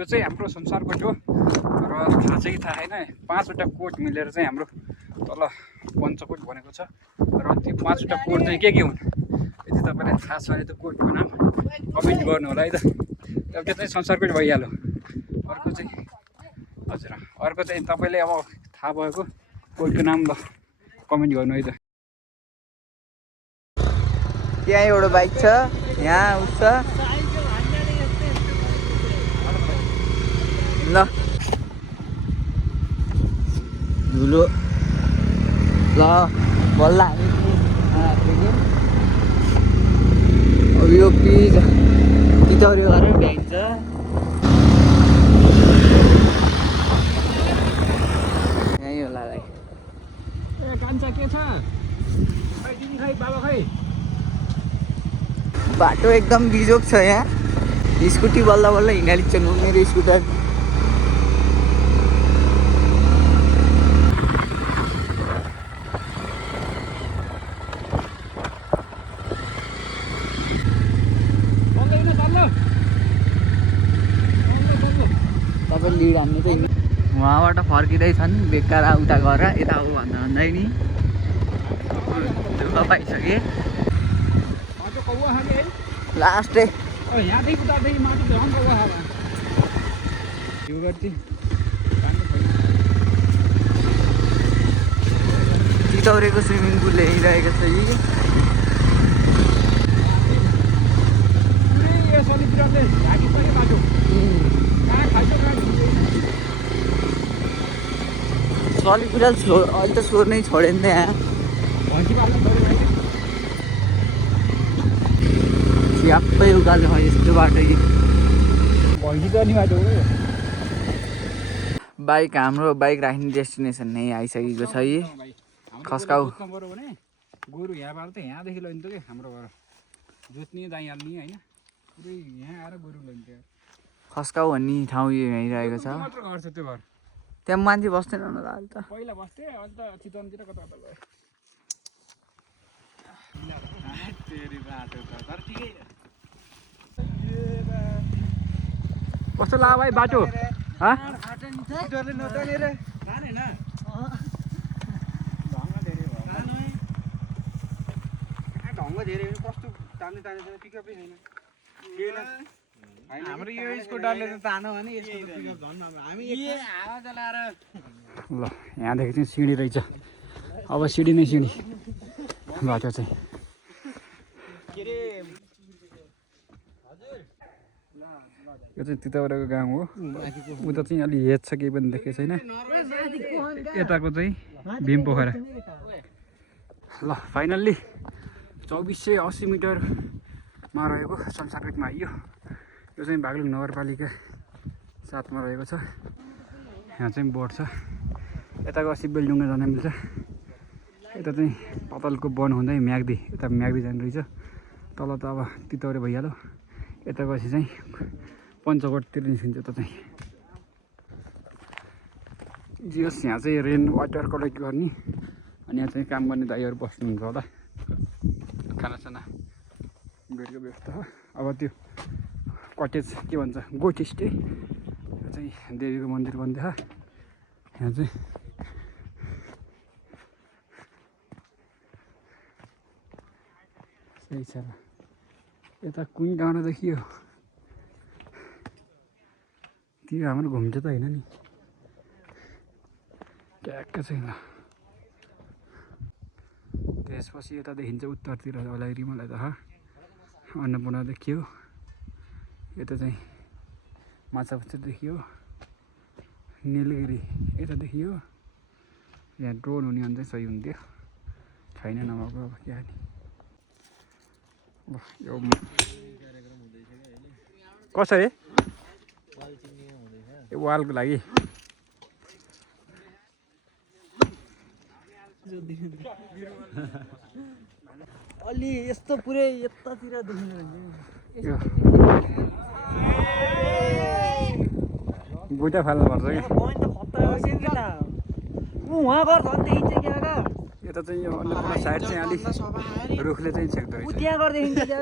यो चाहिँ हाम्रो संसारकोट हो र थाहा चाहिँ थाहा छैन 5वटा कोट मिलेर चाहिँ हाम्रो तल पञ्चकोट भनेको छ र त्यो 5वटा कोट चाहिँ के हुन् यदि तपाईँलाई थाहा छ भने त कोटको नाम कमेन्ट गर्नु होला है त अब त्यो चाहिँ संसारकोट भइहाल्यो अर्को चाहिँ हजुर अर्को चाहिँ तपाईँले अब थाहा भएको कोटको नाम ल कमेन्ट गर्नु है त त्यहाँ एउटा बाइक छ यहाँ उस ल धुलो ल बल्ल अब यो पिज तितौरी गरेर भ्याइन्छ यहीँ होला भाइ ए कान्छा के छ खै दिदी खै बाबा खै बाटो एकदम बिजोक छ यहाँ स्कुटी बल्ल बल्ल हिँडालिन्छ मेरो स्कुटर तपाईँ लिड हान्ने त उहाँबाट फर्किँदैछन् बेकार उता गर यता हो भन्दै नि दुःख पाइसकेँ लास्टै तितौरेको स्विमिङ पुल ल्याइरहेको छ यी सलिपुराल अहिले त स्वर नै छोडेन त यहाँ स्याप्पै उकालो भयो यस्तो बाटो बाइक हाम्रो बाइक राख्ने डेस्टिनेसन नै आइसकेको छ यी खस्काउ गोरु यहाँबाट त यहाँदेखि लैन्थ्यो कि हाम्रो घर जोत्ने दाइहाल्ने होइन पुरै यहाँ आएर गोरु लैन्थ्यो खस्काउ भन्ने ठाउँ यो आइरहेको छ मात्र घर छ त्यो घर त्यहाँ मान्छे बस्दैन होला अहिले त पहिला बस्थे अहिले त चितवनतिर कता कता गयो कस्तो लाग्यो भाइ बाटो हाम्रो यो स्कुटरले त तानो भने यसको पिकअप झन् हामी हावा चलाएर ल यहाँदेखि चाहिँ सिँढी रहेछ अब सिँढी नै सिँढी बाटो चाहिँ यो चाहिँ तितौराको गाउँ हो उता चाहिँ अलि हेज छ केही पनि देखेको छैन यताको चाहिँ भीम पोखरा ल फाइनल्ली 2480 मिटरमा रहेको संसारकोटमा आइयो यो चाहिँ बागलुङ नगरपालिका 7 मा रहेको छ यहाँ चाहिँ बोर्ड छ यताको अस्ति बेलडुङ्गा जान मिल्छ यता चाहिँ पातलको वन हुँदै म्याग्दी यता म्याग्दी जाने रहेछ तल त अब तितौरे भइहाल्यो यता गएपछि चाहिँ पञ्चकोटतिर निस्किन्छ त चाहिँ जियोस् यहाँ चाहिँ रेन वाटर कलेक्ट गर्ने अनि यहाँ चाहिँ काम गर्ने दाइहरू बस्नुहुन्छ होला खानासाना बेडको व्यवस्था हो अब त्यो कटेज के भन्छ गोट स्टे यो चाहिँ देवीको मन्दिर बन्दैछ यहाँ चाहिँ सही छ यता कुन डाँडा देखियो त्यो हाम्रो घुम्छ त होइन नि ट्याक्क चाहिँ ल त्यसपछि यता देखिन्छ उत्तरतिर औलागिरी मलाई त अन्नपूर्ण देखियो यता चाहिँ माछापुच्छर देखियो नीलगिरी यता देखियो यहाँ ड्रोन हुने भने चाहिँ सही हुन्थ्यो छैन नभएको अब क्या नि यो कसरी यो वालको लागि अलि यस्तो पुरै यतातिर देखिनु बुटा फाल्नु पर्छ कि उहाँ घर झन् देखिन्छ क्या यता चाहिँ यो अन्नपूर्ण साइड चाहिँ अलिक रुखले चाहिँ छेक्दो रहेछ त्यहाँ घर देखिन्छ क्या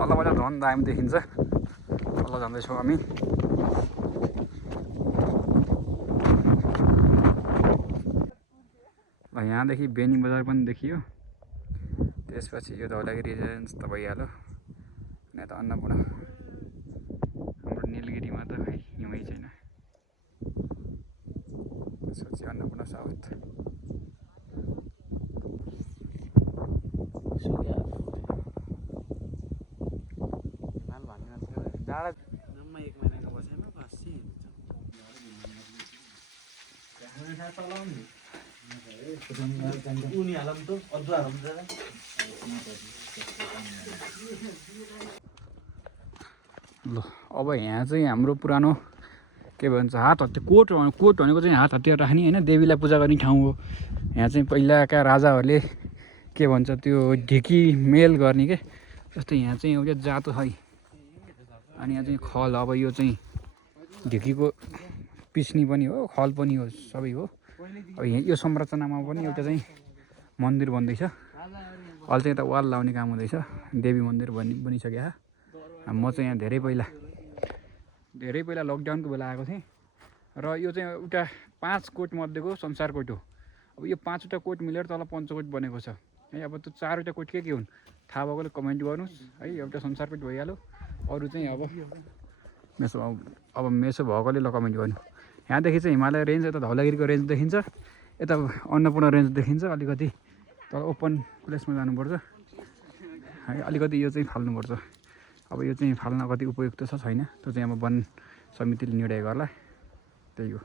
तलबाट झन् दामी देखिन्छ। तल जाँदैछौँ हामी। ल यहाँदेखि बेनी बजार पनि देखियो। त्यसपछि यो धौलागिरी रेन्ज त भइहाल्यो। यहाँ त अन्नपूर्ण हाम्रो निलगिरीमा त खै हिउँै छैन। त्यसपछि अन्नपूर्ण साउथ। डाँडा जम्मा 1 महिनाको बसाइमा बस्छ। ल अब यहाँ चाहिँ हाम्रो पुरानो के भन्छ हात हतियार कोट भनेको चाहिँ हात हतियार राख्ने होइन, देवीलाई पूजा गर्ने ठाउँ हो। यहाँ चाहिँ पहिलाका राजाहरूले के भन्छ त्यो ढिकी मेल गर्ने के जस्तै यहाँ चाहिँ एउटा जातो है। अनि यहाँ चाहिँ खल, अब यो चाहिँ ढिकीको पिस्नी पनि हो, खल पनि हो, सबै हो। अब यो संरचनामा पनि एउटा चाहिँ मन्दिर बन्दैछ। अहिले चाहिँ यता वाल लाउने काम हुँदैछ। देवी मन्दिर बनिसक्यो। म चाहिँ यहाँ धेरै पहिला लकडाउनको बेला आएको थिएँ र यो चाहिँ एउटा 5 कोट मध्येको संसार कोट हो। अब यो 5वटा कोट मिलेर तल पञ्चकोट बनेको छ है। अब त्यो 4वटा कोट के हुन् थाहा भएकोले कमेन्ट गर्नुहोस् है। एउटा संसार कोट भइहाल्यो, अरू चाहिँ अब मेसो भएकोले ल कमेन्ट गर्नु। यहाँदेखि चाहिँ हिमालय रेन्ज, यता धौलागिरीको रेन्ज देखिन्छ, यता अन्नपूर्ण रेन्ज देखिन्छ। अलिकति तल ओपन प्लेसमा जानुपर्छ है। अलिकति यो चाहिँ फाल्नुपर्छ। अब यो चाहिँ फाल्न कति उपयुक्त छ छैन त्यो चाहिँ अब वन समितिले निर्णय गर्ला। त्यही हो।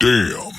Damn.